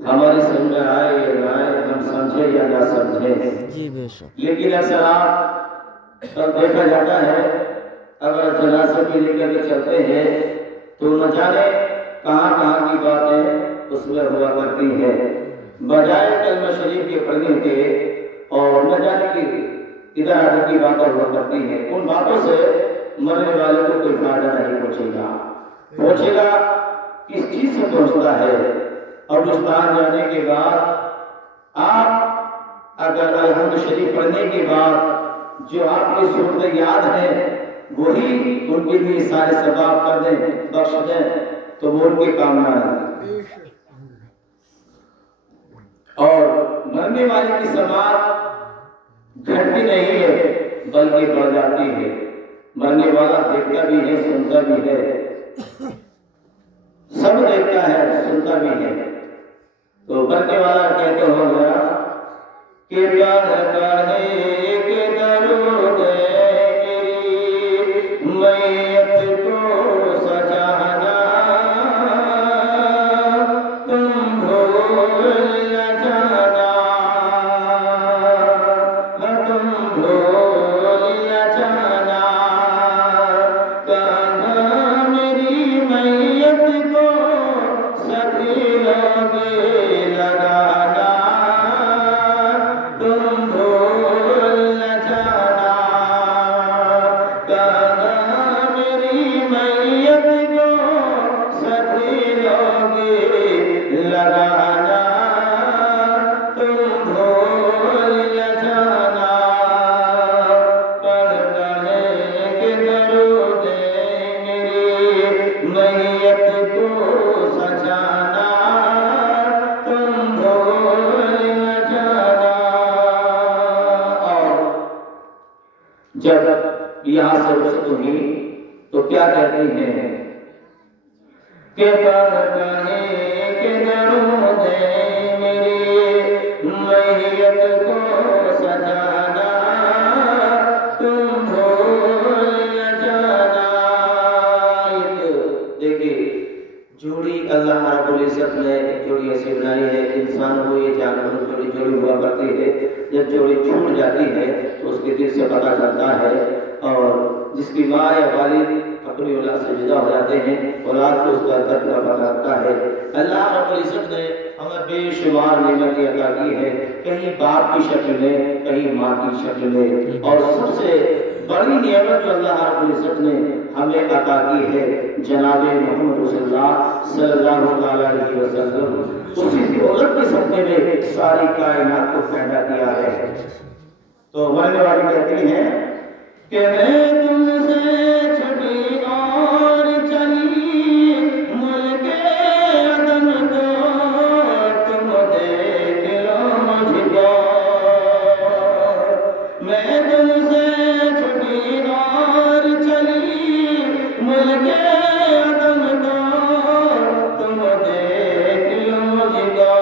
हमारी समझ में आए या ना आए, हम समझे या ना समझे जी बेशक। लेकिन अक्सर आप देखा जाता है अगर जनाज़े को लेकर के चलते हैं तो न जाने कहाँ कहाँ की बातें उसमें हुआ करती है, बजाय कलमा शरीफ के पढ़ने के और न जाने की इधर आधर की बातें हुआ करती हैं। उन बातों से मरने वाले को कोई फायदा नहीं पहुंचेगा किस चीज से पहुंचता है। और गुस्तान जाने के बाद आप अगर अलहम्द शरीफ पढ़ने के बाद जो आपकी सूरत याद है वही उनके लिए सारे सवाब कर दें, बख्श दें, तो वो उनके काम ना आए। और मरने वाले की समाज घटती नहीं है बल्कि बढ़ जाती है। मरने वाला देखता भी है, सुनता भी है, सब देखता है, सुनता भी है। तो मरने वाला कहते हो गया कि के दरूद मेरी मैयत को सजाना, तुम भूल न जाना, तुम भूल न जाना, कहना मेरी मैयत को सभी लोग लगाना, तुम भूल न जाना, कहना मेरी मैयत को सभी लोग लगाना, तुम भूल न जाना, पढ़ के दरूद मेरी मैयत को सजाना, तुम भूल न जाना। और जब यहाँ से रुखसत हुई तो क्या कहती हैं कि पढ़ के दरूद मेरी मैयत को सजाना, तुम भूल न जाना। देखिए जोड़ी अल्लाह रब्बुल इज्जत ने एक जोड़ी ऐसी बनाई है, इंसान हो ये जानवर जोड़ी जोड़ी हुआ करती है। जब जोड़ी छूट जाती है तो उसके दिल से पता चलता है, और जिसकी माँ या वालिद अपनी औलाद से जुदा हो जाते हैं, औलाद को उसका दर्द का पता लगता है। अल्लाह रब्बुल इज्जत ने हमें बेशुमार नेमतें अता की है, कहीं बाप की शक्ल में, कहीं माँ की शक्ल में। और सबसे बड़ी नेमत जो अल्लाह रब्बुल इज्जत ने हमें अता की है जनाबे मोहम्मद सल्लल्लाहु अलैहि वसल्लम, उसी दौलत के सदक़े में सारी कायनात को पैदा किया है। तो मरने वाली कहती हैं कि मैं तुमसे छुटी और चली मुल्के अदम को, तुम देख लो मुझको, मैं तुमसे छुटी और चली मुल्के अदम को, तुम देख लो मुझको,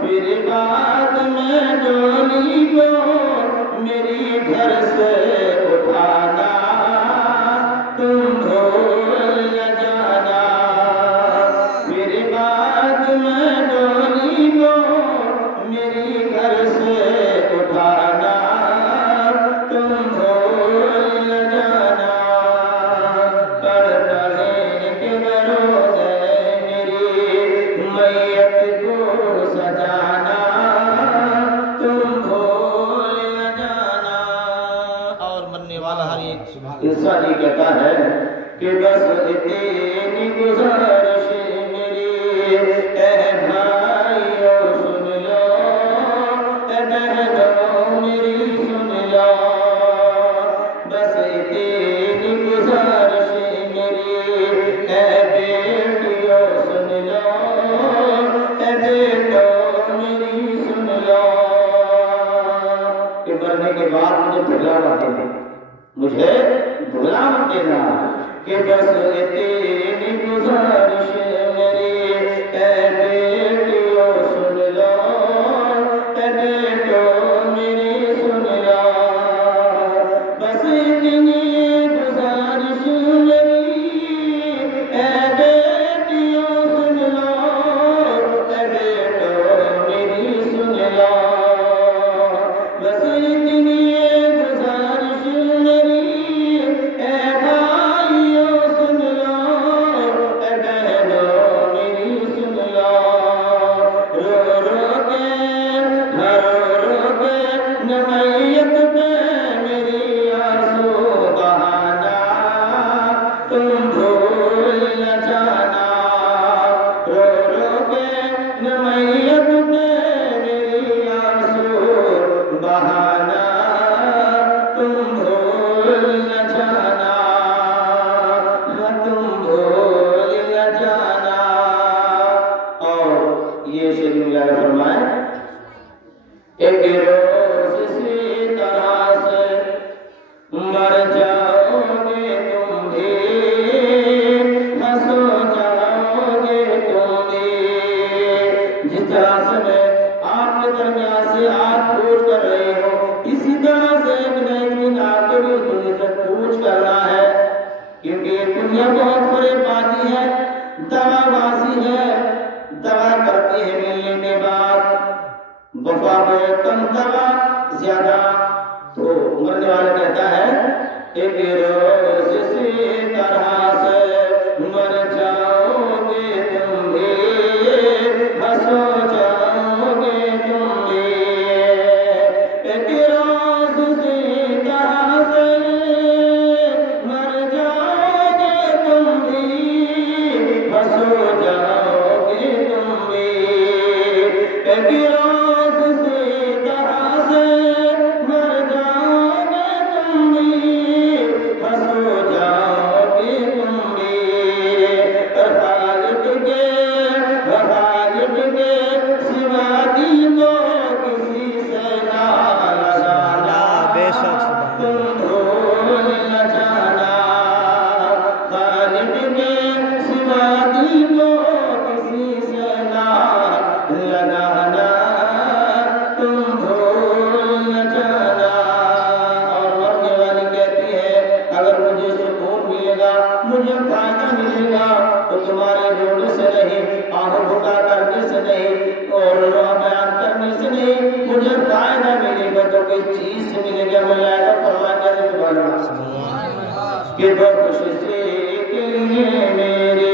फिर बात में डोली को मेरी घर से उठाना, तुम भूल न जाना, फिर बाद में डोली को मेरी घर से उठाना, तुम भूल न जाना, पढ़ के दरूद मेरी मैयत को सजाना, तुम भूल न जाना। और मरने वाला हर एक इंसान ही कहता है कि बस इतनी गुजारिश मेरी, ए भाइयों सुन लो, ए बहनों मेरी सुन लो, बस इतनी गुजारिश मेरी, ए बेटियों सुन लो, ए बेटों मेरी सुन लो, कि मरने के बाद मुझे भुला मत देना, मुझे भुला मत देना, कि बस इतनी गुजारिश मेरी, ए बेटियों सुन लो, ए बेटों मेरी सुन लो, बस इतनी गुजारिश मेरी, ए बेटियों सुन लो, ए रोज इसी तरह से मर जाओगे तुम भी, हंसो जाओगे तुम भी। जिस तरह से मैं आपके दरमियान से आप पूछ कर रहे हो, इसी तरह से एक न एक दिन आपको भी दुनिया से पूछ करना है, क्योंकि दुनिया बहुत फरेबादी है, दवाबाजी है, दवा करती है मिलने के बाद, वफा में कम दवा ज्यादा। तो मरने वाला कहता है एक रोज इसी तरह से मर जाओगे तुम भी, हंसो जाओगे तुम भी। एक रोज इसी तरह से मर जाओगे तुम भी, हंसो जाओगे तुम भी। एक रोज इसी तरह से मर जाओगे तुम भी, हंसो जाओगे तुम भी। खालिद के सिवा दिल को किसी से ना लगाना, तुम भूल न जाना। खालिद के सिवा दिल को किसी से ना लगाना, तुम भूल न जाना। और मरने वाली कहती है अगर मुझे सुकून मिलेगा, मुझे फायदा मिलेगा, तो तुम्हारे रोने से नहीं, आह भुका करने से नहीं, और बयान करने से नहीं, मुझे फायदा मिलेगा तो कोई चीज से मिलेगा। मुलायदा फरमाया सुभान अल्लाह कि बख्शिश के लिए मेरी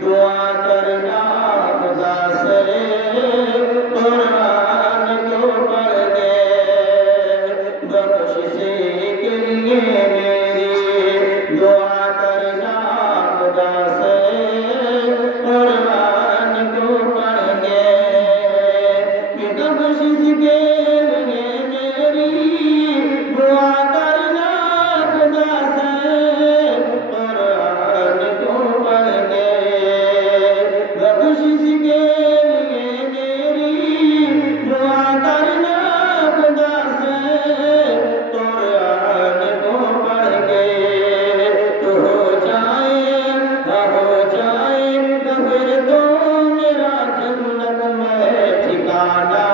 दुआ करना खुदा से, कुरान को पढ़ के। बख्शिश के लिए मेरी दुआ करना खुदा से, कुरान को पढ़ के। बख्शिश के लिए मेरी दुआ करना खुदा से, कुरान को पढ़ के। बख्शिश के लिए मेरी दुआ करना खुदा से, कुरान को पढ़ के। तो हो जाए तो फिर तो मेरा जन्नत में ठिकाना,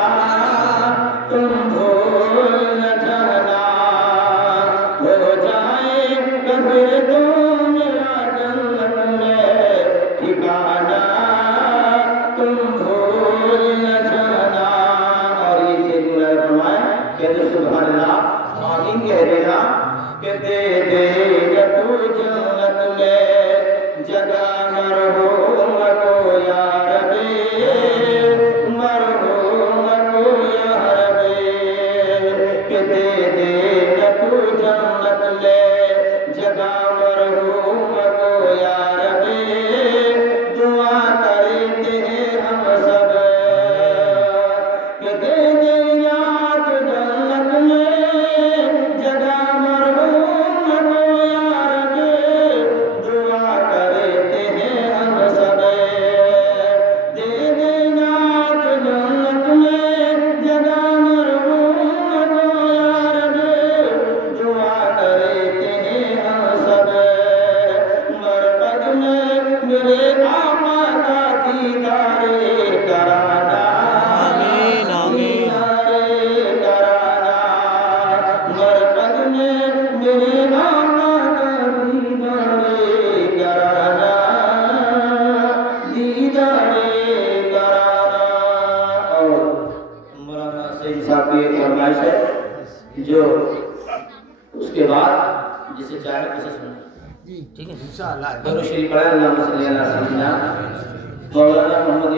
तुम भूल न जाना। हो जाए तो फिर तो मेरा जन्नत में ठिकाना, तुम भूल न जाना। और ये शेर फरमाया कहते सुभान अल्लाह आमीन कह देना कि दे देगा तू जन्नत में जगह मरहूम को या रब्बी, मरहूम को या रब्बी। कि दे देगा तू जन्नत में जगह मरहूम को या रब्बी। दुआ करते हैं हम सब कि दे देगा तू जन्नत में जगह मरहूम को या रब्बी। दुआ करते हैं हम सब, दे देगा तू जन्नत में जगह मरहूम को या रब्बी। दुआ करते हैं हम सब। मरकज में मेरे आका का दीदारे कराना, आमीन आमीन। दीदारे कराना। मरकज में मेरे आका का दीदारे कराना, दीदारे कराना। और मौलाना सईद साहब की फरमाइश है जो उसके बाद जिसे चाहे उसे सुना। ठीक है इंशाअल्लाह। दरूद शरीफ पढ़ा, अल्लाहुम्मा सल्ली अला सय्यिदिना मौलाना मोहम्मद